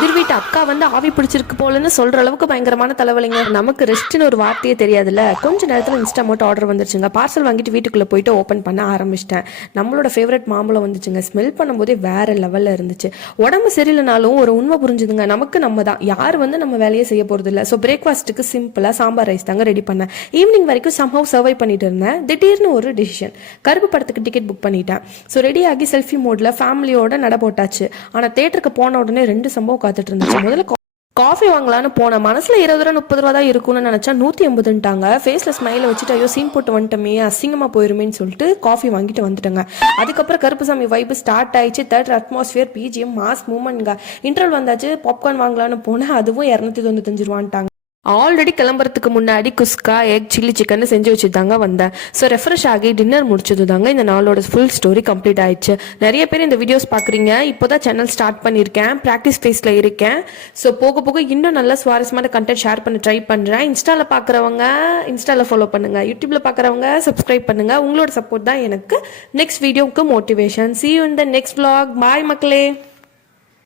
எதிர் வீட்டு அக்கா வந்து ஆவி பிடிச்சிருக்கு போலன்னு சொல்ற அளவுக்கு பயங்கரமான தலைவலிங்க. நமக்கு ரெஸ்ட்னு ஒரு வார்த்தையே தெரியாதுல்ல. கொஞ்ச நேரத்தில் இன்ஸ்டாமோட் ஆர்டர் வந்துருச்சுங்க. பார்சல் வாங்கிட்டு வீட்டுக்குள்ளே போயிட்டு ஓப்பன் பண்ண ஆரம்பிச்சிட்டேன். நம்மளோட ஃபேவரட் மாம்பழம் வந்துச்சுங்க. ஸ்மெல் பண்ணும்போதே வேற லெவலில் இருந்துச்சு. உடம்பு சரியில்லைனாலும் ஒரு உண்மை புரிஞ்சுதுங்க, நமக்கு நம்ம தான், யார் வந்து நம்ம வேலையை செய்ய போகிறது இல்லை. ஸோ பிரேக்ஃபாஸ்ட்டுக்கு சிம்பிளாக சாம்பார் ரைஸ் தாங்க ரெடி பண்ணேன். ஈவினிங் வரைக்கும் சம்ஹவ் சர்வை பண்ணிட்டு இருந்தேன். திடீர்னு ஒரு டிசிஷன், கருப்பு படத்துக்கு டிக்கெட் புக் பண்ணிட்டேன். ஸோ ரெடி ஆகி செல்ஃபி மோடில் ஃபேமிலியோட நட போட்டாச்சு. ஆனால் தேட்டருக்கு போன உடனே 2 சம்பவம் காத்துட்டு இருந்துச்சு. முதல்ல காஃபி வாங்கலான்னு போன, மனசுல 20 ரூபா 30 ரூபா தான் இருக்கும்னு நினைச்சா 180ன்ட்டாங்க. ஃபேஸ்ல ஸ்மைல வச்சுட்டு ஐயோ சீன் போட்டு வந்துட்டோமே, அசிங்கமா போயிருமேன்னு சொல்லிட்டு காஃபி வாங்கிட்டு வந்துட்டேங்க. அதுக்கப்புறம் கருப்புசாமி வைப்பு ஸ்டார்ட் ஆயிடுச்சு. தேட்டர் அட்மாஸ்பியர், பிஜிஎம், மாஸ் மூமெண்ட்ங்க. இன்டர்வல் வந்தாச்சு. பாப்கார்ன் வாங்கலான்னு போனேன். அதுவும் 295 ரூபான்ட்டாங்க. ஆல்ரெடி கிளம்புறதுக்கு முன்னாடி குஸ்கா, எக், சில்லி சிக்கன் செஞ்சு வச்சு தாங்க வந்தேன். ஸோ ரெஃப்ரெஷ் ஆகி டின்னர் முடிச்சது தாங்க இந்த நாளோட ஃபுல் ஸ்டோரி கம்ப்ளீட் ஆயிடுச்சு. நிறைய பேர் இந்த வீடியோஸ் பார்க்குறீங்க. இப்போ தான் சேனல் ஸ்டார்ட் பண்ணியிருக்கேன், ப்ராக்டிஸ் ஃபேஸில் இருக்கேன். ஸோ போக போக இன்னும் நல்ல சுவாரஸ்யமான கண்டென்ட் ஷேர் பண்ண ட்ரை பண்ணுறேன். இன்ஸ்டாவில் பார்க்குறவங்க இன்ஸ்டாவில் ஃபாலோ பண்ணுங்கள், யூடியூப்பில் பார்க்குறவங்க சப்ஸ்கிரைப் பண்ணுங்கள். உங்களோட சப்போர்ட் தான் எனக்கு நெக்ஸ்ட் வீடியோவுக்கு motivation. See you in the next vlog. Bye மக்களே.